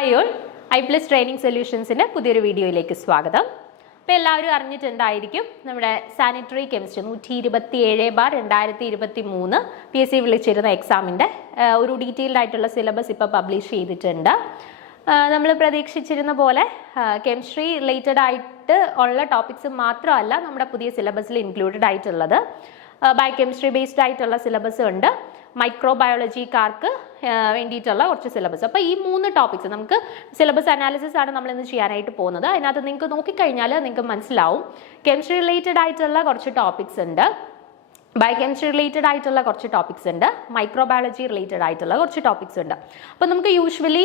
Hi all, I+ training സൊല്യൂഷൻസിൻ്റെ പുതിയൊരു വീഡിയോയിലേക്ക് സ്വാഗതം. അപ്പോൾ എല്ലാവരും അറിഞ്ഞിട്ടുണ്ടായിരിക്കും നമ്മുടെ സാനിറ്ററി കെമിസ്ട്രി 127/2023 PSC വിളിച്ചിരുന്ന എക്സാമിൻ്റെ ഒരു ഡീറ്റെയിൽഡ് ആയിട്ടുള്ള സിലബസ് ഇപ്പോൾ പബ്ലിഷ് ചെയ്തിട്ടുണ്ട്. നമ്മൾ പ്രതീക്ഷിച്ചിരുന്ന പോലെ കെമിസ്ട്രി റിലേറ്റഡ് ആയിട്ട് ഉള്ള ടോപ്പിക്സ് മാത്രമല്ല നമ്മുടെ പുതിയ സിലബസിൽ ഇൻക്ലൂഡഡ് ആയിട്ടുള്ളത്. ബയോകെമിസ്ട്രി ബേസ്ഡ് ആയിട്ടുള്ള സിലബസ് ഉണ്ട്, മൈക്രോബയോളജിക്കാർക്ക് വേണ്ടിയിട്ടുള്ള കുറച്ച് സിലബസ്. അപ്പോൾ ഈ 3 ടോപ്പിക്സ് നമുക്ക് സിലബസ് അനാലിസിസ് ആണ് നമ്മൾ ഇന്ന് ചെയ്യാനായിട്ട് പോകുന്നത്. അതിനകത്ത് നിങ്ങൾക്ക് നോക്കിക്കഴിഞ്ഞാൽ നിങ്ങൾക്ക് മനസ്സിലാവും കെമിസ്ട്രി റിലേറ്റഡ് ആയിട്ടുള്ള കുറച്ച് ടോപ്പിക്സ് ഉണ്ട്, ബയോകെമിസ്ട്രി റിലേറ്റഡ് ആയിട്ടുള്ള കുറച്ച് ടോപ്പിക്സ് ഉണ്ട്, മൈക്രോബയോളജി റിലേറ്റഡ് ആയിട്ടുള്ള കുറച്ച് ടോപ്പിക്സ് ഉണ്ട്. അപ്പോൾ നമുക്ക് യൂഷ്വലി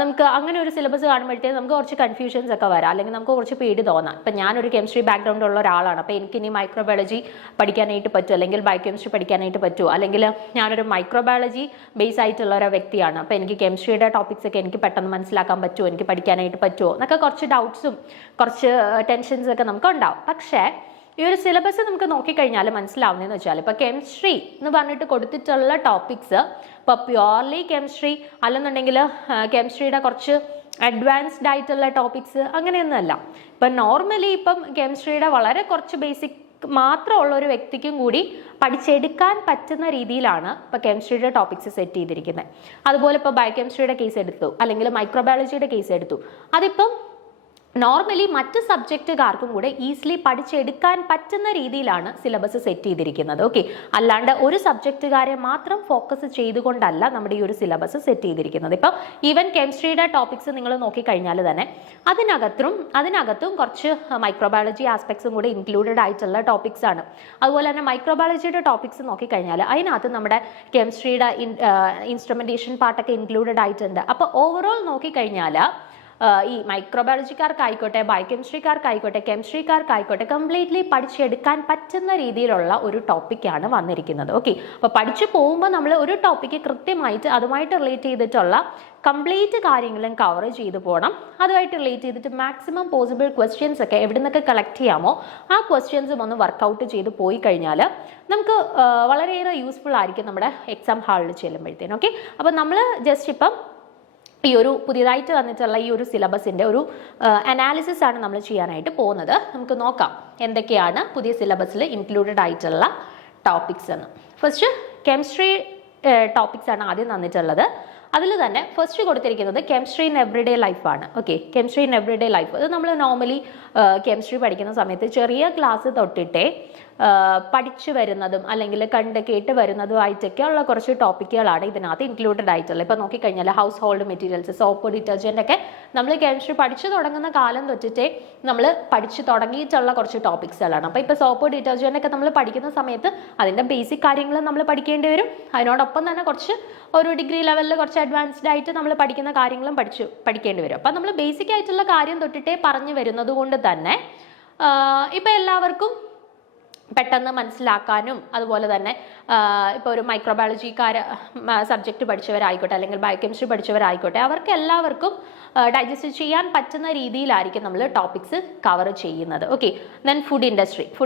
നമുക്ക് അങ്ങനെ ഒരു സിലബസ് കാണുമ്പോഴത്തേക്ക് നമുക്ക് കുറച്ച് കൺഫ്യൂഷൻസ് ഒക്കെ വരാം, അല്ലെങ്കിൽ നമുക്ക് കുറച്ച് പേടി തോന്നാം. ഇപ്പം ഞാനൊരു കെമിസ്ട്രി ബാക്ക്ഗ്രൗണ്ട് ഉള്ള ഒരാളാണ്, അപ്പോൾ എനിക്ക് ഇനി മൈക്രോബയോളജി പഠിക്കാനായിട്ട് പറ്റുമോ, അല്ലെങ്കിൽ ബയോകെമിസ്ട്രി പഠിക്കാനായിട്ട് പറ്റുമോ, അല്ലെങ്കിൽ ഞാനൊരു മൈക്രോബയോളജി ബേസ് ആയിട്ടുള്ള ഒരു വ്യക്തിയാണ്, അപ്പോൾ എനിക്ക് കെമിസ്ട്രിയുടെ ടോപ്പിക്സ് ഒക്കെ എനിക്ക് പെട്ടെന്ന് മനസ്സിലാക്കാൻ പറ്റുമോ, എനിക്ക് പഠിക്കാനായിട്ട് പറ്റുമോ എന്നൊക്കെ കുറച്ച് ഡൗട്ട്സും കുറച്ച് ടെൻഷൻസ് ഒക്കെ നമുക്ക് ഉണ്ടാവും. പക്ഷേ ഈ ഒരു സിലബസ് നമുക്ക് നോക്കിക്കഴിഞ്ഞാൽ മനസ്സിലാവുന്നതെന്ന് വെച്ചാൽ ഇപ്പോൾ കെമിസ്ട്രി എന്ന് പറഞ്ഞിട്ട് കൊടുത്തിട്ടുള്ള ടോപ്പിക്സ് ഇപ്പോൾ പ്യുവർലി കെമിസ്ട്രി അല്ലെന്നുണ്ടെങ്കിൽ കെമിസ്ട്രിയുടെ കുറച്ച് അഡ്വാൻസ്ഡ് ആയിട്ടുള്ള ടോപ്പിക്സ് അങ്ങനെയൊന്നുമല്ല. ഇപ്പം നോർമലി ഇപ്പം കെമിസ്ട്രിയുടെ വളരെ കുറച്ച് ബേസിക് മാത്രമുള്ള ഒരു വ്യക്തിക്കും കൂടി പഠിച്ചെടുക്കാൻ പറ്റുന്ന രീതിയിലാണ് ഇപ്പോൾ കെമിസ്ട്രിയുടെ ടോപ്പിക്സ് സെറ്റ് ചെയ്തിരിക്കുന്നത്. അതുപോലെ ഇപ്പോൾ ബയോകെമിസ്ട്രിയുടെ കേസ് എടുത്തു, അല്ലെങ്കിൽ മൈക്രോബയോളജിയുടെ കേസ് എടുത്തു, അതിപ്പം നോർമലി മറ്റ് സബ്ജക്റ്റുകാർക്കും കൂടെ ഈസിലി പഠിച്ചെടുക്കാൻ പറ്റുന്ന രീതിയിലാണ് സിലബസ് സെറ്റ് ചെയ്തിരിക്കുന്നത്. ഓക്കെ, അല്ലാണ്ട് ഒരു സബ്ജക്റ്റുകാരെ മാത്രം ഫോക്കസ് ചെയ്തുകൊണ്ടല്ല നമ്മുടെ ഈ ഒരു സിലബസ് സെറ്റ് ചെയ്തിരിക്കുന്നത്. ഇപ്പം ഈവൻ കെമിസ്ട്രിയുടെ ടോപ്പിക്സ് നിങ്ങൾ നോക്കിക്കഴിഞ്ഞാൽ തന്നെ അതിനകത്തും കുറച്ച് മൈക്രോബയോളജി ആസ്പെക്ട്സും കൂടെ ഇൻക്ലൂഡഡ് ആയിട്ടുള്ള ടോപ്പിക്സ് ആണ്. അതുപോലെ തന്നെ മൈക്രോബയോളജിയുടെ ടോപ്പിക്സ് നോക്കിക്കഴിഞ്ഞാൽ അതിനകത്ത് നമ്മുടെ കെമിസ്ട്രിയുടെ ഇൻസ്ട്രുമെന്റേഷൻ പാർട്ടൊക്കെ ഇൻക്ലൂഡഡ് ആയിട്ടുണ്ട്. അപ്പോൾ ഓവറോൾ നോക്കിക്കഴിഞ്ഞാൽ ഈ മൈക്രോബയോളജിക്കാർക്കായിക്കോട്ടെ, ബയോകെമിസ്ട്രിക്കാർക്കായിക്കോട്ടെ, കെമിസ്ട്രിക്കാർക്കായിക്കോട്ടെ കംപ്ലീറ്റ്ലി പഠിച്ചെടുക്കാൻ പറ്റുന്ന രീതിയിലുള്ള ഒരു ടോപ്പിക്കാണ് വന്നിരിക്കുന്നത്. ഓക്കെ, അപ്പോൾ പഠിച്ചു പോകുമ്പോൾ നമ്മൾ ഒരു ടോപ്പിക്ക് കൃത്യമായിട്ട് അതുമായിട്ട് റിലേറ്റ് ചെയ്തിട്ടുള്ള കംപ്ലീറ്റ് കാര്യങ്ങളും കവർ ചെയ്ത് പോകണം. അതുമായിട്ട് റിലേറ്റ് ചെയ്തിട്ട് മാക്സിമം പോസിബിൾ ക്വസ്റ്റ്യൻസ് ഒക്കെ എവിടെ നിന്നൊക്കെ കളക്ട് ചെയ്യാമോ ആ ക്വസ്റ്റ്യൻസും ഒന്ന് വർക്കൗട്ട് ചെയ്ത് പോയി കഴിഞ്ഞാൽ നമുക്ക് വളരെയേറെ യൂസ്ഫുൾ ആയിരിക്കും നമ്മുടെ എക്സാം ഹാളിൽ ചെല്ലുമ്പോഴത്തേനും. ഓക്കെ, അപ്പോൾ നമ്മൾ ജസ്റ്റ് ഇപ്പം ഈ ഒരു പുതിയതായിട്ട് വന്നിട്ടുള്ള ഈ ഒരു സിലബസിൻ്റെ ഒരു അനാലിസിസ് ആണ് നമ്മൾ ചെയ്യാനായിട്ട് പോകുന്നത്. നമുക്ക് നോക്കാം എന്തൊക്കെയാണ് പുതിയ സിലബസിൽ ഇൻക്ലൂഡഡ് ആയിട്ടുള്ള ടോപ്പിക്സ് എന്ന്. ഫസ്റ്റ് കെമിസ്ട്രി ടോപ്പിക്സ് ആണ് ആദ്യം തന്നിട്ടുള്ളത്. അതിൽ തന്നെ ഫസ്റ്റ് കൊടുത്തിരിക്കുന്നത് കെമിസ്ട്രി ഇൻ എവറിഡേ ലൈഫാണ്. Okay, chemistry in everyday life അത് നമ്മൾ നോർമലി കെമിസ്ട്രി പഠിക്കുന്ന സമയത്ത് ചെറിയ ക്ലാസ് തൊട്ടിട്ടേ പഠിച്ചു വരുന്നതും അല്ലെങ്കിൽ കണ്ട് കേട്ട് വരുന്നതുമായിട്ടൊക്കെ ഉള്ള കുറച്ച് ടോപ്പിക്കുകളാണ് ഇതിനകത്ത് ഇൻക്ലൂഡഡ് ആയിട്ടുള്ളത്. ഇപ്പോൾ നോക്കിക്കഴിഞ്ഞാൽ house hold materials, soap, detergent ഒക്കെ നമ്മൾ കെമിസ്ട്രി പഠിച്ചു തുടങ്ങുന്ന കാലം തൊട്ടിട്ടേ നമ്മൾ പഠിച്ചു തുടങ്ങിയിട്ടുള്ള കുറച്ച് ടോപ്പിക്സുകളാണ്. അപ്പോൾ ഇപ്പോൾ സോപ്പ്, ഡിറ്റർജൻ്റ് ഒക്കെ നമ്മൾ പഠിക്കുന്ന സമയത്ത് അതിൻ്റെ ബേസിക് കാര്യങ്ങൾ നമ്മൾ പഠിക്കേണ്ടി വരും. അതിനോടൊപ്പം തന്നെ കുറച്ച് ഒരു ഡിഗ്രി ലെവലിൽ കുറച്ച് അഡ്വാൻസ്ഡ് ആയിട്ട് നമ്മൾ പഠിക്കുന്ന കാര്യങ്ങളും പഠിക്കേണ്ടി വരും. അപ്പം നമ്മൾ ബേസിക് ആയിട്ടുള്ള കാര്യം തൊട്ടിട്ടേ പറഞ്ഞു വരുന്നത് കൊണ്ട് തന്നെ ഇപ്പം എല്ലാവർക്കും പെട്ടെന്ന് മനസ്സിലാക്കാനും, അതുപോലെ തന്നെ ഇപ്പോൾ ഒരു സബ്ജക്റ്റ് പഠിച്ചവരായിക്കോട്ടെ അല്ലെങ്കിൽ ബയോകെമിസ്ട്രി പഠിച്ചവരായിക്കോട്ടെ അവർക്ക് എല്ലാവർക്കും ഡൈജസ്റ്റ് ചെയ്യാൻ പറ്റുന്ന രീതിയിലായിരിക്കും നമ്മൾ ടോപ്പിക്സ് കവർ ചെയ്യുന്നത്. Okay, then food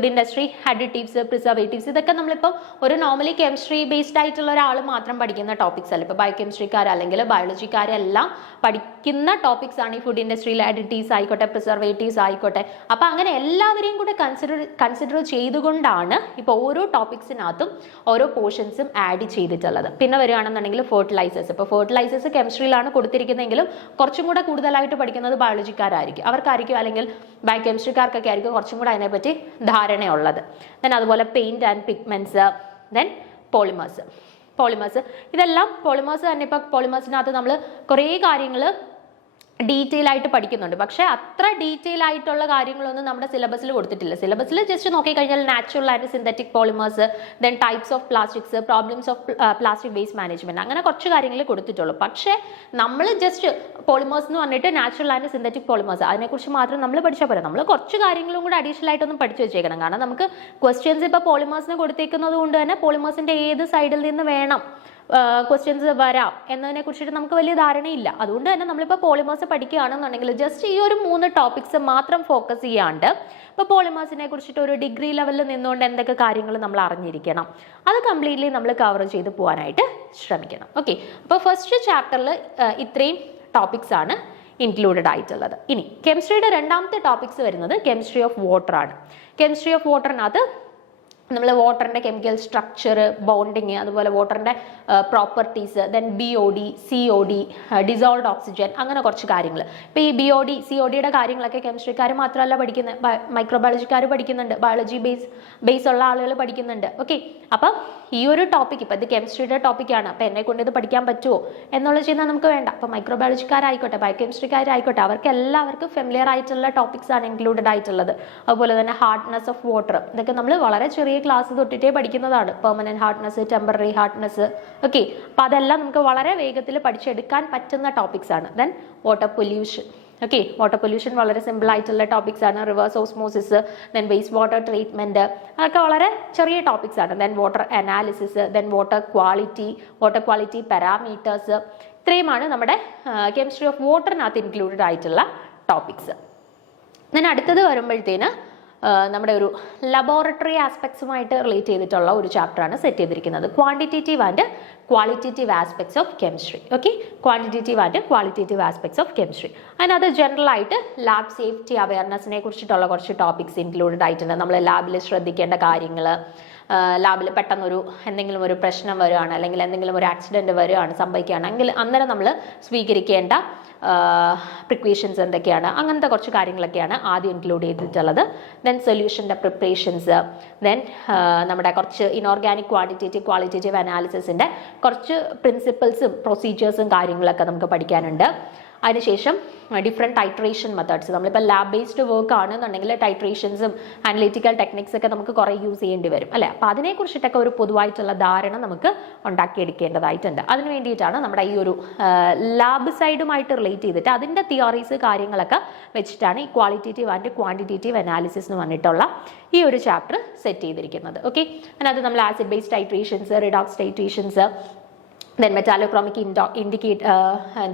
industry, additives, preservatives ഇതൊക്കെ നമ്മളിപ്പോൾ ഒരു നോർമലി കെമിസ്ട്രി ബേസ്ഡ് ആയിട്ടുള്ള ഒരാൾ മാത്രം പഠിക്കുന്ന ടോപ്പിക്സ് അല്ല. ഇപ്പോൾ ബയോകെമിസ്ട്രിക്കാർ അല്ലെങ്കിൽ ബയോളജിക്കാരെല്ലാം പഠിക്കുന്ന ടോപ്പിക്സ് ആണ് ഈ ഫുഡ് ഇൻഡസ്ട്രിയിലെ അഡിറ്റീവ്സ് ആയിക്കോട്ടെ, പ്രിസർവേറ്റീവ്സ് ആയിക്കോട്ടെ. അപ്പോൾ അങ്ങനെ എല്ലാവരെയും കൂടെ കൺസിഡർ ചെയ്തുകൊണ്ടാണ് ഇപ്പോൾ ഓരോ ടോപ്പിക്സിനകത്തും ഓരോ പോർഷൻസും ആഡ് ചെയ്തിട്ടുള്ളത്. പിന്നെ വരികയാണെന്നുണ്ടെങ്കിൽ ഫെർട്ടിലൈസേഴ്സ്. ഇപ്പോൾ ഫെർട്ടിലൈസേഴ്സ് കെമിസ്ട്രിയിലാണ് കൊടുത്തിരിക്കുന്നതെങ്കിലും കുറച്ചും കൂടെ കൂടുതലായിട്ട് പഠിക്കുന്നത് ബയോളജിക്കാരായിരിക്കും, അവർക്കായിരിക്കും അല്ലെങ്കിൽ ബയോകെമിസ്ട്രിക്കാർക്കൊക്കെ ആയിരിക്കും കുറച്ചും കൂടെ അതിനെപ്പറ്റി ധാരണയുള്ളത്. ദെൻ അതുപോലെ paint and pigments, then polymers ഇതെല്ലാം പോളിമേഴ്സ് തന്നെ. ഇപ്പോൾ പോളിമേഴ്സിനകത്ത് നമ്മൾ കുറേ കാര്യങ്ങൾ ഡീറ്റെയിൽ ആയിട്ട് പഠിക്കുന്നുണ്ട്, പക്ഷേ അത്ര ഡീറ്റെയിൽ ആയിട്ടുള്ള കാര്യങ്ങളൊന്നും നമ്മുടെ സിലബസിൽ കൊടുത്തിട്ടില്ല. സിലബസിൽ ജസ്റ്റ് നോക്കിക്കഴിഞ്ഞാൽ natural and synthetic polymers, then types of plastics, problems of plastic waste management, അങ്ങനെ കുറച്ച് കാര്യങ്ങൾ കൊടുത്തിട്ടുള്ളൂ. പക്ഷേ നമ്മൾ ജസ്റ്റ് പോളിമേഴ്സ് എന്ന് പറഞ്ഞിട്ട് നാച്ചുറൽ ആൻഡ് സിന്തറ്റിക് പോളിമേഴ്സ് അതിനെക്കുറിച്ച് മാത്രം നമ്മൾ പഠിച്ചാൽ പോരാ, നമ്മൾ കുറച്ച് കാര്യങ്ങളും കൂടെ അഡീഷണൽ ആയിട്ടൊന്നും പഠിച്ചു വെച്ചേക്കണം. കാരണം നമുക്ക് ക്വസ്റ്റ്യൻസ് ഇപ്പോൾ പോളിമേഴ്സിന് കൊടുത്തേക്കുന്നത് കൊണ്ട് തന്നെ പോളിമേഴ്സിന്റെ ഏത് സൈഡിൽ നിന്ന് വേണം ക്വസ്റ്റ്യൻസ് വരാം എന്നതിനെ കുറിച്ചിട്ട് നമുക്ക് വലിയ ധാരണയില്ല. അതുകൊണ്ട് തന്നെ നമ്മളിപ്പോൾ പോളിമേഴ്സ് പഠിക്കുകയാണെന്നുണ്ടെങ്കിൽ ജസ്റ്റ് ഈ ഒരു 3 ടോപ്പിക്സ് മാത്രം ഫോക്കസ് ചെയ്യാണ്ട് ഇപ്പോൾ പോളിമേഴ്സിനെ കുറിച്ചിട്ട് ഒരു ഡിഗ്രി ലെവലിൽ നിന്നുകൊണ്ട് എന്തൊക്കെ കാര്യങ്ങൾ നമ്മൾ അറിഞ്ഞിരിക്കണം അത് കംപ്ലീറ്റ്ലി നമ്മൾ കവർ ചെയ്ത് പോകാനായിട്ട് ശ്രമിക്കണം. ഓക്കെ, അപ്പോൾ ഫസ്റ്റ് ചാപ്റ്ററിൽ ഇത്രയും ടോപ്പിക്സ് ആണ് ഇൻക്ലൂഡഡ് ആയിട്ടുള്ളത്. ഇനി കെമിസ്ട്രിയുടെ രണ്ടാമത്തെ ടോപ്പിക്സ് വരുന്നത് കെമിസ്ട്രി ഓഫ് വാട്ടർ ആണ്. കെമിസ്ട്രി ഓഫ് വാട്ടറിനകത്ത് നമ്മൾ വാട്ടറിൻ്റെ കെമിക്കൽ സ്ട്രക്ചർ, ബോണ്ടിങ്, അതുപോലെ വാട്ടറിൻ്റെ properties, then BOD, COD, dissolved oxygen, അങ്ങനെ കുറച്ച് കാര്യങ്ങൾ. ഇപ്പോൾ ഈ BOD, CODയുടെ കാര്യങ്ങളൊക്കെ കെമിസ്ട്രിക്കാർ മാത്രമല്ല പഠിക്കുന്നത്, മൈക്രോബയോളജിക്കാർ പഠിക്കുന്നുണ്ട്, ബയോളജി ബേസ് ഉള്ള ആളുകൾ പഠിക്കുന്നുണ്ട്. ഓക്കെ, അപ്പം ഈ ഒരു ടോപ്പിക്, ഇപ്പം ഇത് കെമിസ്ട്രിയുടെ ടോപ്പിക്കാണ്, അപ്പോൾ എന്നെ കൊണ്ട് ഇത് പഠിക്കാൻ പറ്റുമോ എന്നുള്ളത് ചെയ്യുന്നത് നമുക്ക് വേണ്ട. അപ്പോൾ മൈക്രോബയോളജിക്കാരായിക്കോട്ടെ, ബയോകെമിസ്ട്രിക്കാരായിക്കോട്ടെ, അവർക്ക് എല്ലാവർക്കും ഫെമിലിയർ ആയിട്ടുള്ള ടോപ്പിക്സ് ആണ് ഇൻക്ലൂഡഡ് ആയിട്ടുള്ളത്. അതുപോലെ തന്നെ ഹാർഡ്നെസ് ഓഫ് വാട്ടർ, ഇതൊക്കെ നമ്മൾ വളരെ ചെറിയ ക്ലാസ് തൊട്ടിട്ടേ പഠിക്കുന്നതാണ്. Permanent hardness, temporary hardness, okay. അപ്പോൾ അതെല്ലാം നമുക്ക് വളരെ വേഗത്തിൽ പഠിച്ചെടുക്കാൻ പറ്റുന്ന ടോപ്പിക്സ് ആണ്. Then water pollution. Okay, water pollution വളരെ സിമ്പിൾ ആയിട്ടുള്ള ടോപ്പിക്സ് ആണ്. Reverse osmosis, then waste water treatment, അതൊക്കെ വളരെ ചെറിയ ടോപ്പിക്സ് ആണ്. Then water analysis, then water quality parameters, ഇത്രയുമാണ് നമ്മുടെ കെമിസ്ട്രി ഓഫ് വാട്ടറിനകത്ത് ഇൻക്ലൂഡഡ് ആയിട്ടുള്ള ടോപ്പിക്സ്. ദെൻ അടുത്തത് വരുമ്പോഴത്തേന് നമ്മുടെ ഒരു ലബോറട്ടറി ആസ്പെക്ട്സുമായിട്ട് റിലേറ്റ് ചെയ്തിട്ടുള്ള ഒരു ചാപ്റ്ററാണ് സെറ്റ് ചെയ്തിരിക്കുന്നത്. Quantitative and qualitative aspects of chemistry. Okay, quantitative and qualitative aspects of chemistry. അതിനകത്ത് ജനറൽ ആയിട്ട് ലാബ് സേഫ്റ്റി അവയർനെസ്സിനെ കുറിച്ചിട്ടുള്ള കുറച്ച് ടോപ്പിക്സ് ഇൻക്ലൂഡഡ് ആയിട്ടുണ്ട്. നമ്മൾ ലാബിൽ ശ്രദ്ധിക്കേണ്ട കാര്യങ്ങൾ, ലാബിൽ പെട്ടെന്നൊരു എന്തെങ്കിലും ഒരു പ്രശ്നം വരികയാണ്, അല്ലെങ്കിൽ എന്തെങ്കിലും ഒരു ആക്സിഡൻറ്റ് വരികയാണ്, സംഭവിക്കുകയാണെങ്കിൽ അന്നേരം നമ്മൾ സ്വീകരിക്കേണ്ട പ്രിക്വേഷൻസ് എന്തൊക്കെയാണ്, അങ്ങനത്തെ കുറച്ച് കാര്യങ്ങളൊക്കെയാണ് ആദ്യം ഇൻക്ലൂഡ് ചെയ്തിട്ടുള്ളത്. ദെൻ സൊല്യൂഷൻ്റെ പ്രിപ്പറേഷൻസ്, ദെൻ നമ്മുടെ കുറച്ച് ഇനോർഗാനിക് ക്വാണ്ടിറ്റേറ്റീവ് ക്വാളിറ്റേറ്റീവ് അനാലിസിസിൻ്റെ കുറച്ച് പ്രിൻസിപ്പിൾസും പ്രൊസീജിയേഴ്സും കാര്യങ്ങളൊക്കെ നമുക്ക് പഠിക്കാനുണ്ട്. അതിനുശേഷം ഡിഫറെൻറ്റ് ടൈട്രേഷൻ മെത്തേഡ്സ്, നമ്മളിപ്പോൾ ലാബ് ബേസ്ഡ് വർക്ക് ആണെന്നുണ്ടെങ്കിൽ ടൈട്രേഷൻസും അനലിറ്റിക്കൽ ടെക്നിക്സ് ഒക്കെ നമുക്ക് കുറേ യൂസ് ചെയ്യേണ്ടി വരും അല്ലേ. അപ്പോൾ അതിനെക്കുറിച്ചിട്ടൊക്കെ ഒരു പൊതുവായിട്ടുള്ള ധാരണ നമുക്ക് ഉണ്ടാക്കിയെടുക്കേണ്ടതായിട്ടുണ്ട്. അതിന് വേണ്ടിയിട്ടാണ് നമ്മുടെ ഈ ഒരു ലാബ് സൈഡുമായിട്ട് റിലേറ്റ് ചെയ്തിട്ട് അതിൻ്റെ തിയറീസ് കാര്യങ്ങളൊക്കെ വെച്ചിട്ടാണ് ഈ ക്വാളിറ്റേറ്റീവ് ആൻഡ് ക്വാണ്ടിറ്റേറ്റീവ് അനാലിസിസ് എന്ന് പറഞ്ഞിട്ടുള്ള ഈ ഒരു ചാപ്റ്റർ സെറ്റ് ചെയ്തിരിക്കുന്നത്. ഓക്കെ, അതിനകത്ത് നമ്മൾ acid based titrations, redox titrations, then metallochromic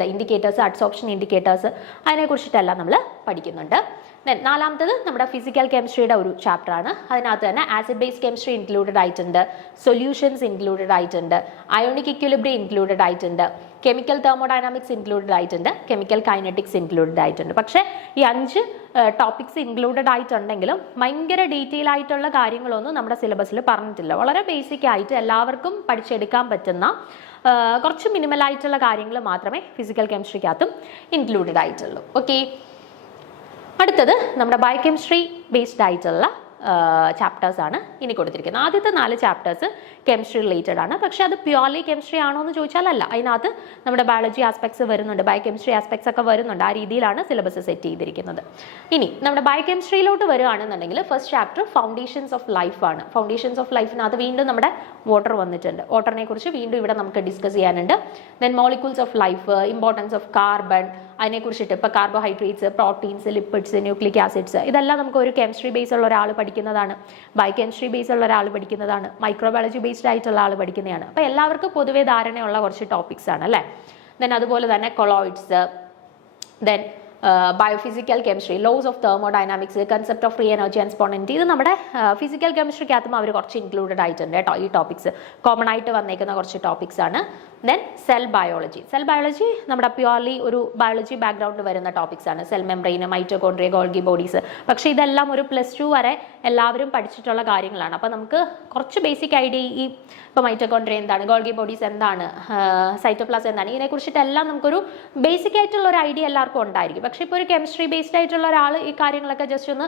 indicators, adsorption indicators, അതിനെക്കുറിച്ചിട്ടെല്ലാം നമ്മൾ പഠിക്കുന്നുണ്ട്. ദെൻ നാലാമത്തത് നമ്മുടെ ഫിസിക്കൽ കെമിസ്ട്രിയുടെ ഒരു ചാപ്റ്ററാണ്. അതിനകത്ത് തന്നെ ആസിഡ് ബേസ്ഡ് കെമിസ്ട്രി ഇൻക്ലൂഡഡ് ആയിട്ടുണ്ട്, സൊല്യൂഷൻസ് ഇൻക്ലൂഡഡ് ആയിട്ടുണ്ട്, അയോണിക് ഇക്വിലിബ്രിയം ഇൻക്ലൂഡഡ് ആയിട്ടുണ്ട്, കെമിക്കൽ തെർമോഡൈനാമിക്സ് ഇൻക്ലൂഡഡ് ആയിട്ടുണ്ട്, കെമിക്കൽ കൈനറ്റിക്സ് ഇൻക്ലൂഡഡ് ആയിട്ടുണ്ട്. പക്ഷേ ഈ 5 ടോപ്പിക്സ് ഇൻക്ലൂഡഡ് ആയിട്ടുണ്ടെങ്കിലും ഭയങ്കര ഡീറ്റെയിൽ ആയിട്ടുള്ള കാര്യങ്ങളൊന്നും നമ്മുടെ സിലബസിൽ പറഞ്ഞിട്ടില്ല. വളരെ ബേസിക് ആയിട്ട് എല്ലാവർക്കും പഠിച്ചെടുക്കാൻ പറ്റുന്ന കുറച്ച് മിനിമൽ ആയിട്ടുള്ള കാര്യങ്ങൾ മാത്രമേ ഫിസിക്കൽ കെമിസ്ട്രിക്കകത്തും ഇൻക്ലൂഡഡ് ആയിട്ടുള്ളൂ. ഓക്കെ, അടുത്തത് നമ്മുടെ ബയോകെമിസ്ട്രി ബേസ്ഡ് ആയിട്ടുള്ള ചാപ്റ്റേഴ്സ് ആണ് ഇനി കൊടുത്തിരിക്കുന്നത്. ആദ്യത്തെ 4 ചാപ്റ്റേഴ്സ് കെമിസ്ട്രി റിലേറ്റഡ് ആണ്. പക്ഷെ അത് പ്യുവർലി കെമിസ്ട്രി ആണോ എന്ന് ചോദിച്ചാൽ അല്ല. അതിനകത്ത് നമ്മുടെ ബയോളജി ആസ്പെക്ട്സ് വരുന്നുണ്ട്, ബയോകെമിസ്ട്രി ആസ്പെക്ട്സ് ഒക്കെ വരുന്നുണ്ട്. ആ രീതിയിലാണ് സിലബസ് സെറ്റ് ചെയ്തിരിക്കുന്നത്. ഇനി നമ്മുടെ ബയോകെമിസ്ട്രിയിലോട്ട് വരികയാണെന്നുണ്ടെങ്കിൽ first chapter foundations of life ആണ്. ഫൗണ്ടേഷൻസ് ഓഫ് ലൈഫിനകത്ത് വീണ്ടും നമ്മുടെ വാട്ടർ വന്നിട്ടുണ്ട്. വാട്ടറിനെ കുറിച്ച് വീണ്ടും ഇവിടെ നമുക്ക് ഡിസ്കസ് ചെയ്യാനുണ്ട്. Then molecules of life, importance of carbon, അതിനെക്കുറിച്ചിട്ട് ഇപ്പോൾ carbohydrates, proteins, lipids, nucleic acids, ഇതെല്ലാം നമുക്ക് ഒരു കെമിസ്ട്രി ബേസ് ഉള്ള ഒരാൾ പഠിക്കുന്നതാണ്, ബയോകെമിസ്ട്രി ബേസ് ഉള്ള ഒരാൾ പഠിക്കുന്നതാണ്, മൈക്രോബയോളജി ബേസ്ഡ് ആയിട്ടുള്ള ആൾ പഠിക്കുന്നതാണ്. അപ്പോൾ എല്ലാവർക്കും പൊതുവേ ധാരണയുള്ള കുറച്ച് ടോപ്പിക്സ് ആണ് അല്ലേ. ദെൻ അതുപോലെ തന്നെ colloids, then biophysical chemistry, laws of thermodynamics, concept of free energy and spontaneity, ഇത് നമ്മുടെ ഫിസിക്കൽ കെമിസ്ട്രിക്കകത്തും അവർ കുറച്ച് ഇൻക്ലൂഡഡ് ആയിട്ടുണ്ട് കേട്ടോ. ഈ ടോപ്പിക്സ് കോമൺ ആയിട്ട് വന്നേക്കുന്ന കുറച്ച് ടോപ്പിക്സ് ആണ്. ദെൻ സെൽ ബയോളജി നമ്മുടെ പ്യുവർലി ഒരു ബയോളജി ബാക്ക്ഗ്രൗണ്ട് വരുന്ന ടോപ്പിക്സ് ആണ്. Cell membrane, mitochondria, Golgi bodies. പക്ഷേ ഇതെല്ലാം ഒരു +2 വരെ എല്ലാവരും പഠിച്ചിട്ടുള്ള കാര്യങ്ങളാണ്. അപ്പോൾ നമുക്ക് കുറച്ച് ബേസിക് ഐഡിയ, ഈ ഇപ്പോൾ മൈറ്റോകോൺട്രിയ എന്താണ്, ഗോൾഗി ബോഡീസ് എന്താണ്, സൈറ്റോപ്ലാസം എന്താണ്, ഇതിനെക്കുറിച്ചിട്ടെല്ലാം നമുക്കൊരു ബേസിക് ആയിട്ടുള്ള ഒരു ഐഡിയ എല്ലാവർക്കും ഉണ്ടായിരിക്കും. പക്ഷേ ഇപ്പോൾ ഒരു കെമിസ്ട്രി ബേസ്ഡ് ആയിട്ടുള്ള ഒരാൾ ഈ കാര്യങ്ങളൊക്കെ ജസ്റ്റ് ഒന്ന്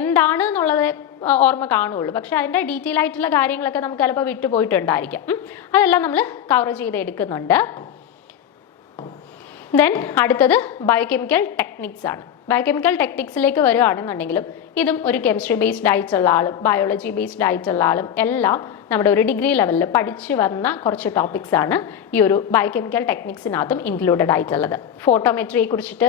എന്താണ് എന്നുള്ളത് ഓർമ്മ കാണുകയുള്ളൂ. പക്ഷേ അതിൻ്റെ ഡീറ്റെയിൽ ആയിട്ടുള്ള കാര്യങ്ങളൊക്കെ നമുക്ക് ചിലപ്പോൾ വിട്ടുപോയിട്ടുണ്ടായിരിക്കാം. അതെല്ലാം നമ്മൾ കവർ ചെയ്ത് എടുക്കുന്നുണ്ട്. ദെൻ അടുത്തത് ബയോകെമിക്കൽ ടെക്നിക്സ് ആണ്. ബയോകെമിക്കൽ ടെക്നിക്സിലേക്ക് വരികയാണെന്നുണ്ടെങ്കിലും ഇതും ഒരു കെമിസ്ട്രി ബേസ്ഡ് ആയിട്ടുള്ള ആളും ബയോളജി ബേസ്ഡ് ആയിട്ടുള്ള ആളും എല്ലാം നമ്മുടെ ഒരു ഡിഗ്രി ലെവലിൽ പഠിച്ചു വന്ന കുറച്ച് ടോപ്പിക്സ് ആണ് ഈ ഒരു ബയോകെമിക്കൽ ടെക്നിക്സിനകത്തും ഇൻക്ലൂഡഡ് ആയിട്ടുള്ളത്. ഫോട്ടോമെട്രിയെ കുറിച്ചിട്ട്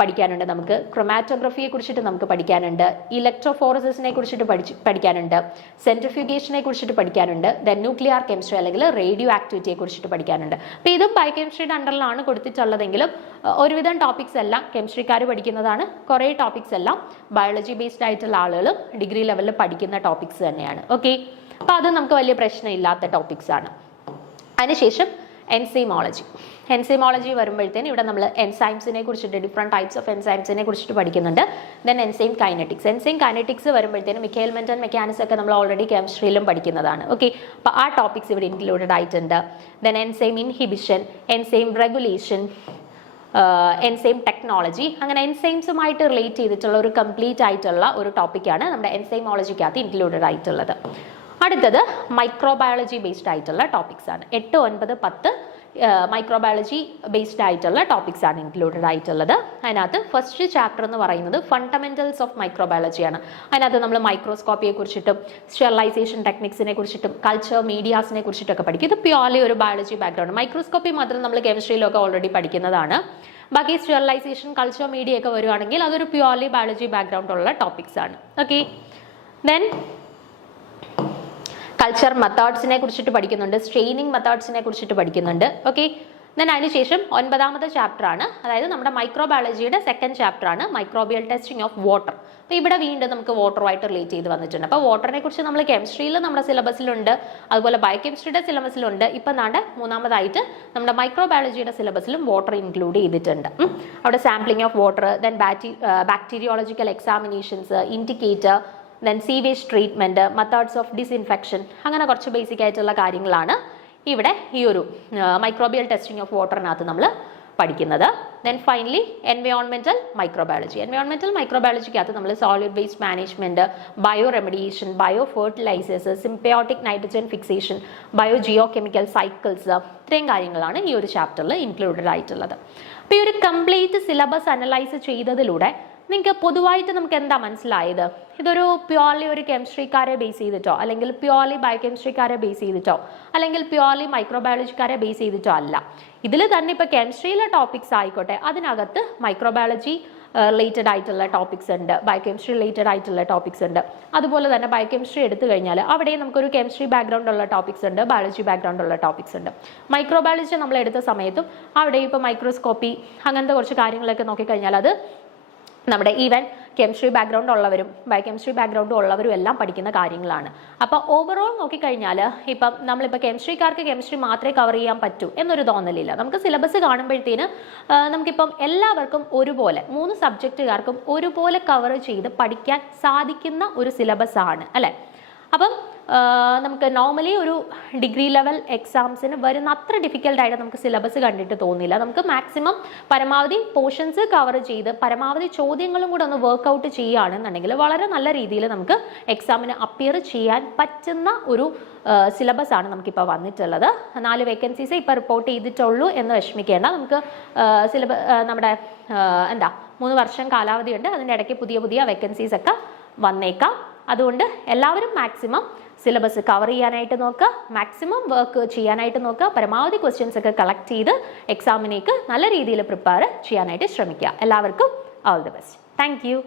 പഠിക്കാനുണ്ട്, നമുക്ക് ക്രൊമാറ്റോഗ്രഫിയെ കുറിച്ചിട്ട് നമുക്ക് പഠിക്കാനുണ്ട്, ഇലക്ട്രോഫോറസിസിനെ കുറിച്ചിട്ട് പഠിക്കാനുണ്ട്, സെൻട്രിഫ്യൂഗേഷനെ കുറിച്ചിട്ട് പഠിക്കാനുണ്ട്, ദെൻ ന്യൂക്ലിയർ കെമിസ്ട്രി അല്ലെങ്കിൽ റേഡിയോ ആക്ടിവിറ്റിയെ കുറിച്ചിട്ട് പഠിക്കാനുണ്ട്. അപ്പോൾ ഇതും ബയോകെമിസ്ട്രിയുടെ അണ്ടറിലാണ് കൊടുത്തിട്ടുള്ളതെങ്കിലും ഒരുവിധം ടോപ്പിക്സ് എല്ലാം കെമിസ്ട്രിക്കാർ പഠിക്കുന്നതാണ്. കുറേ ടോപ്പിക്സ് എല്ലാം ബയോളജി ബേസ്ഡ് ആയിട്ടുള്ള ആളുകൾ ഡിഗ്രി ലെവലിൽ പഠിക്കുന്ന ടോപ്പിക്സ് തന്നെയാണ്. ഓക്കെ, അപ്പോൾ അത് നമുക്ക് വലിയ പ്രശ്നമില്ലാത്ത ടോപ്പിക്സ് ആണ്. അതിനുശേഷം എൻസൈമോളജി. എൻസൈമോളജി വരുമ്പോഴത്തേന് ഇവിടെ നമ്മൾ എൻസൈംസിനെ കുറിച്ചിട്ട് ഡിഫറെൻറ്റ് ടൈപ്സ് ഓഫ് എൻസൈംസിനെ കുറിച്ചിട്ട് പഠിക്കുന്നുണ്ട്. Then enzyme kinetics. Enzyme kinetics വരുമ്പോഴത്തേന് മിഖേൽ മെന്റൻ മെക്കാനിസം ഒക്കെ നമ്മൾ ഓൾറെഡി കെമിസ്ട്രിയിലും പഠിക്കുന്നതാണ്. ഓക്കെ, അപ്പോൾ ആ ടോപ്പിക്സ് ഇവിടെ ഇൻക്ലൂഡഡ് ആയിട്ടുണ്ട്. Then enzyme inhibition, enzyme regulation, enzyme technology, അങ്ങനെ എൻസൈംസുമായിട്ട് റിലേറ്റ് ചെയ്തിട്ടുള്ള ഒരു കംപ്ലീറ്റ് ആയിട്ടുള്ള ഒരു ടോപ്പിക്കാണ് നമ്മുടെ എൻസൈമോളജിക്കകത്ത് ഇൻക്ലൂഡഡ് ആയിട്ടുള്ളത്. അടുത്തത് മൈക്രോബയോളജി ബേസ്ഡ് ആയിട്ടുള്ള ടോപ്പിക്സ് ആണ്. 8, 9, 10 മൈക്രോബയോളജി ബേസ്ഡ് ആയിട്ടുള്ള ടോപ്പിക്സ് ആണ് ഇൻക്ലൂഡഡ് ആയിട്ടുള്ളത്. അതിനകത്ത് ഫസ്റ്റ് ചാപ്റ്റർ എന്ന് പറയുന്നത് ഫണ്ടമെന്റൽസ് ഓഫ് മൈക്രോബയോളജിയാണ്. അതിനകത്ത് നമ്മൾ മൈക്രോസ്കോപ്പിയെ കുറിച്ചിട്ടും സ്റ്റെറിലൈസേഷൻ ടെക്നിക്സിനെ കുറിച്ചിട്ടും കൾച്ചർ മീഡിയാസിനെ കുറിച്ചിട്ടൊക്കെ പഠിക്കും. ഇത് പ്യോർലി ഒരു ബയോളജി ബാക്ക്ഗ്രൗണ്ട്. മൈക്രോസ്കോപ്പി മാത്രം നമ്മൾ കെമിസ്ട്രിയിലൊക്കെ ഓൾറെഡി പഠിക്കുന്നതാണ്. ബാക്കി സ്റ്റെറിലൈസേഷൻ കൾച്ചർ മീഡിയ ഒക്കെ വരുവാണെങ്കിൽ അതൊരു പ്യോർലി ബയോളജി ബാക്ക്ഗ്രൗണ്ട് ഉള്ള ടോപ്പിക്സ് ആണ്. ഓക്കെ, ദെൻ കൾച്ചർ മെത്തേഡ്സിനെ കുറിച്ചിട്ട് പഠിക്കുന്നുണ്ട്, സ്ട്രെയിനിങ് മെത്തേഡ്സിനെ കുറിച്ചിട്ട് പഠിക്കുന്നുണ്ട്. ഓക്കെ, ദെൻ അതിനുശേഷം 9ാമത്തെ ചാപ്റ്റർ ആണ്, അതായത് നമ്മുടെ മൈക്രോബയോളജിയുടെ സെക്കൻഡ് ചാപ്റ്റർ ആണ് മൈക്രോബിയൽ ടെസ്റ്റിംഗ് ഓഫ് വാട്ടർ. അപ്പോൾ ഇവിടെ വീണ്ടും നമുക്ക് വാട്ടറുമായിട്ട് റിലേറ്റ് ചെയ്ത് വന്നിട്ടുണ്ട്. അപ്പോൾ വാട്ടറിനെ കുറിച്ച് നമ്മൾ കെമിസ്ട്രിയിൽ നമ്മുടെ സിലബസിലുണ്ട്, അതുപോലെ ബയോകെമിസ്ട്രിയുടെ സിലബസിലുണ്ട്. ഇപ്പം നാണ്ട് 3ാമതായിട്ട് നമ്മുടെ മൈക്രോബയോളജിയുടെ സിലബസിലും വാട്ടർ ഇൻക്ലൂഡ് ചെയ്തിട്ടുണ്ട്. അവിടെ sampling of water, then bacteriological examinations, indicator, then sewage treatment, methods of disinfection, അങ്ങനെ കുറച്ച് ബേസിക് ആയിട്ടുള്ള കാര്യങ്ങളാണ് ഇവിടെ ഈ ഒരു മൈക്രോബിയൽ ടെസ്റ്റിംഗ് ഓഫ് വാട്ടറിനകത്ത് നമ്മൾ പഠിക്കുന്നത്. Then finally environmental microbiology. Environmental മൈക്രോബയോളജിക്കകത്ത് നമ്മൾ solid waste management, bio remediation, bio fertilisers, symbiotic nitrogen fixation, bio geo chemical cycles, ഇത്രയും കാര്യങ്ങളാണ് ഈ ഒരു ചാപ്റ്ററിൽ ഇൻക്ലൂഡഡ് ആയിട്ടുള്ളത്. അപ്പോൾ ഈ ഒരു കംപ്ലീറ്റ് സിലബസ് അനലൈസ് ചെയ്തതിലൂടെ നിങ്ങൾക്ക് പൊതുവായിട്ട് നമുക്ക് എന്താ മനസ്സിലായത്? ഇതൊരു പ്യോർലി ഒരു കെമിസ്ട്രിക്കാരെ ബേസ് ചെയ്തിട്ടോ, അല്ലെങ്കിൽ പ്യോർലി ബയോകെമിസ്ട്രിക്കാരെ ബേസ് ചെയ്തിട്ടോ, അല്ലെങ്കിൽ പ്യോർലി മൈക്രോബയോളജിക്കാരെ ബേസ് ചെയ്തിട്ടോ അല്ല. ഇതിൽ തന്നെ ഇപ്പോൾ കെമിസ്ട്രിയിലെ ടോപ്പിക്സ് ആയിക്കോട്ടെ, അതിനകത്ത് മൈക്രോബയോളജി റിലേറ്റഡ് ആയിട്ടുള്ള ടോപ്പിക്സ് ഉണ്ട്, ബയോകെമിസ്ട്രി റിലേറ്റഡ് ആയിട്ടുള്ള ടോപ്പിക്സ് ഉണ്ട്. അതുപോലെ തന്നെ ബയോകെമിസ്ട്രി എടുത്തു കഴിഞ്ഞാൽ അവിടെയും നമുക്കൊരു കെമിസ്ട്രി ബാക്ക്ഗ്രൗണ്ട് ഉള്ള ടോപ്പിക്സ് ഉണ്ട്, ബയോളജി ബാക്ക്ഗ്രൗണ്ട് ഉള്ള ടോപ്പിക്സ് ഉണ്ട്. മൈക്രോബയോളജി നമ്മൾ എടുത്ത സമയത്തും അവിടെ ഇപ്പോൾ മൈക്രോസ്കോപ്പി അങ്ങനത്തെ കുറച്ച് കാര്യങ്ങളൊക്കെ നോക്കിക്കഴിഞ്ഞാൽ അത് നമ്മുടെ ഈവൻ കെമിസ്ട്രി ബാക്ക്ഗ്രൗണ്ട് ഉള്ളവരും ബയോകെമിസ്ട്രി ബാക്ക്ഗ്രൗണ്ട് ഉള്ളവരും എല്ലാം പഠിക്കുന്ന കാര്യങ്ങളാണ്. അപ്പോൾ ഓവറോൾ നോക്കിക്കഴിഞ്ഞാൽ ഇപ്പം നമ്മളിപ്പോൾ കെമിസ്ട്രിക്കാർക്ക് കെമിസ്ട്രി മാത്രമേ കവർ ചെയ്യാൻ പറ്റൂ എന്നൊരു തോന്നലില്ല. നമുക്ക് സിലബസ് കാണുമ്പോഴത്തേന് നമുക്കിപ്പം എല്ലാവർക്കും ഒരുപോലെ 3 സബ്ജക്റ്റുകാർക്കും ഒരുപോലെ കവർ ചെയ്ത് പഠിക്കാൻ സാധിക്കുന്ന ഒരു സിലബസ് ആണ് അല്ലേ. അപ്പം നമുക്ക് നോർമലി ഒരു ഡിഗ്രി ലെവൽ എക്സാംസിന് വരുന്ന അത്ര ഡിഫിക്കൽട്ടായിട്ട് നമുക്ക് സിലബസ് കണ്ടിട്ട് തോന്നില്ല. നമുക്ക് മാക്സിമം പരമാവധി പോർഷൻസ് കവർ ചെയ്ത് പരമാവധി ചോദ്യങ്ങളും കൂടെ ഒന്ന് വർക്കൗട്ട് ചെയ്യുകയാണെന്നുണ്ടെങ്കിൽ വളരെ നല്ല രീതിയിൽ നമുക്ക് എക്സാമിന് അപ്പിയർ ചെയ്യാൻ പറ്റുന്ന ഒരു സിലബസ് ആണ് നമുക്കിപ്പോൾ വന്നിട്ടുള്ളത്. 4 വേക്കൻസീസ് ഇപ്പോൾ റിപ്പോർട്ട് ചെയ്തിട്ടുള്ളൂ എന്ന് വിഷമിക്കേണ്ട. നമുക്ക് നമ്മുടെ 3 വർഷം കാലാവധിയുണ്ട്. അതിൻ്റെ ഇടയ്ക്ക് പുതിയ പുതിയ വേക്കൻസീസ് ഒക്കെ വന്നേക്കാം. അതുകൊണ്ട് എല്ലാവരും മാക്സിമം സിലബസ് കവർ ചെയ്യാനായിട്ട് നോക്കുക, മാക്സിമം വർക്ക് ചെയ്യാനായിട്ട് നോക്കുക, പരമാവധി ക്വസ്റ്റ്യൻസ് ഒക്കെ കളക്ട് ചെയ്ത് എക്സാമിനേക്ക് നല്ല രീതിയിൽ പ്രിപ്പയർ ചെയ്യാനായിട്ട് ശ്രമിക്കുക. എല്ലാവർക്കും all the best. Thank you.